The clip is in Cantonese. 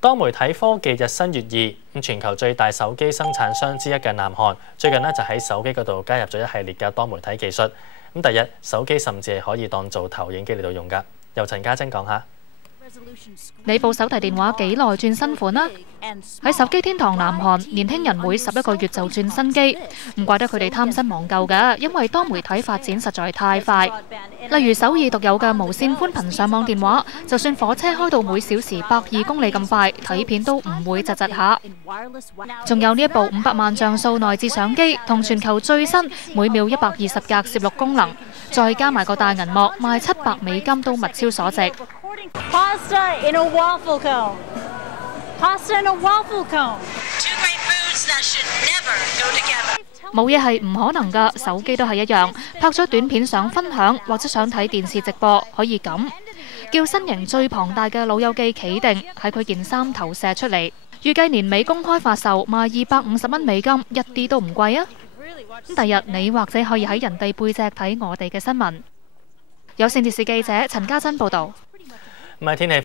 多媒體科技日新月異，咁全球最大手機生產商之一嘅南韓，最近就喺手機嗰度加入咗一系列嘅多媒體技術。咁第一，手機甚至係可以當做投影機嚟到用㗎。由陳家珍講下。你部手提電話幾耐轉新款啦？喺手機天堂南韓，年輕人每11個月就轉新機，唔怪得佢哋貪新忘舊㗎，因為多媒體發展實在太快。例如首爾獨有嘅無線寬頻上網電話，就算火車開到每小時120公里咁快，睇片都唔會窒窒下。仲有呢一部500萬像素內置相機，同全球最新每秒120格攝錄功能，再加埋個大銀幕，賣$700都物超所值。Pasta in a waffle cone. Pasta in a waffle cone. Two great foods that should never go together. 冇嘢係唔可能㗎，手機都係一樣。拍咗短片想分享或者想睇電視直播，可以咁叫身形最龐大嘅老友記企定喺佢件衫投射出嚟。預計年尾公開發售，賣$250，一啲都唔貴啊！第日你或者可以喺人哋背脊睇我哋嘅新聞。有線電視記者陳家珍報導。咁喺天氣